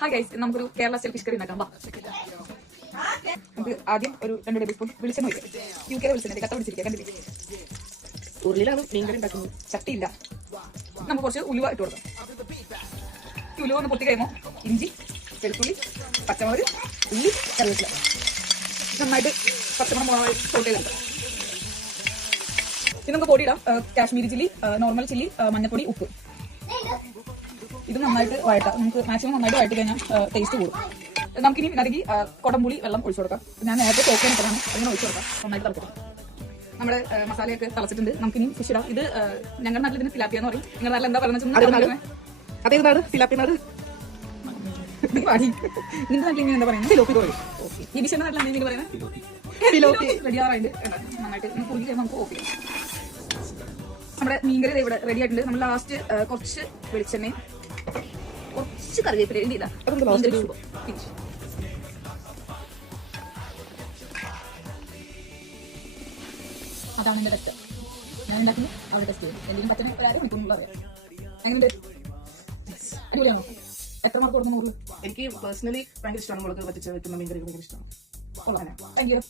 Hi guys, നമുക്കൊരു Kerala style fish curry ഉണ്ടാക്കാം. നമുക്ക് ആദ്യം ഒരു 2 ടേബിൾ സ്പൂൺ വെളിച്ചെണ്ണ ഒഴിക്കാം. UK വെളിച്ചെണ്ണ കട്ട പിടിച്ചിരിക്കുക. കണ്ടില്ലേ, ഉരുളിയിലാണ് മീൻകറി ഉണ്ടാക്കുന്നത്. ചട്ടിയില്ല. നമുക്ക് കുറച്ച് ഉലുവ ഇട്ട് കൊടുക്കാം. ഉലുവ ഒന്ന് പൊട്ടി കഴിയുമ്പോൾ ഇഞ്ചി, വെളുത്തുള്ളി, പച്ചമുളക്, ഉള്ളി, കറിവേപ്പില നന്നായിട്ട് പച്ചമുളക് മുളക് സോട്ട് ചെയ്തെടുക്കാം. ഇത് നമുക്ക് പൊടി ഇടാം. കാശ്മീരി ചില്ലി, നോർമൽ ചില്ലി, മഞ്ഞപ്പൊടി, ഉപ്പ്. ഇത് നന്നായിട്ട് വഴട്ടാം. നമുക്ക് മാക്സിമം നന്നായിട്ട് വഴട്ടി കഴിഞ്ഞാൽ ടേസ്റ്റ് കൂടും. നമുക്കിനി അതിലേക്ക് കൊടംപുളി വെള്ളം ഒഴിച്ചു കൊടുക്കാം. ഞാൻ നേരത്തെ സോക്കാൻ ഇട്ടതാണ്, അങ്ങനെ ഒഴിച്ചു കൊടുക്കാം. നന്നായിട്ട് തിളക്കണം. നമ്മുടെ മസാലയൊക്കെ തിളച്ചിട്ടുണ്ട്. നമുക്കിനി ഫിഷ് ഇടാം. ഇത് ഞങ്ങളുടെ നാട്ടിൽ ഇതിന് തിലാപ്പിയ എന്ന് പറയും. നിങ്ങളുടെ നാട്ടിൽ എന്താ പറയുന്നത്? അതേതാണ് തിലാപ്പിനാട്. നിങ്ങളുടെ നാട്ടിൽ ഇങ്ങനെ എന്താ പറയുന്നത്? ഈ ഡിഷിന്റെ നാട്ടിൽ എന്തെങ്കിലും പറയുന്നത് റെഡിയാറായിട്ട് നന്നായിട്ട് കുറുകി കഴിയുമ്പോൾ നമുക്ക് ഓക്കെ. നമ്മുടെ മീൻകറി ഇവിടെ റെഡി ആയിട്ടുണ്ട്. നമ്മൾ ലാസ്റ്റ് കുറച്ച് വെളിച്ചെണ്ണയും കുറച്ച് കറിവേപ്പില ഇതാ അതാണ് എന്റെ ടെസ്റ്റ്. ഞാൻ ഉണ്ടാക്കുന്നത് അവിടെ ടെസ്റ്റ് ചെയ്യും. എന്തെങ്കിലും പച്ചനെ ഒരു 1/2 മണിക്കൂറിനുള്ള അറിയാം. എങ്ങനെയുണ്ട്? അടിപൊളിയാണോ? എത്ര മാർക്ക് കൊടുക്കുന്ന? എനിക്ക് പേഴ്സണലി ഭയങ്കര ഇഷ്ടമാണ്. മുളക് പറ്റിച്ച് വെക്കുന്ന മീൻകറി ഭയങ്കര ഇഷ്ടമാണ്. Thank you.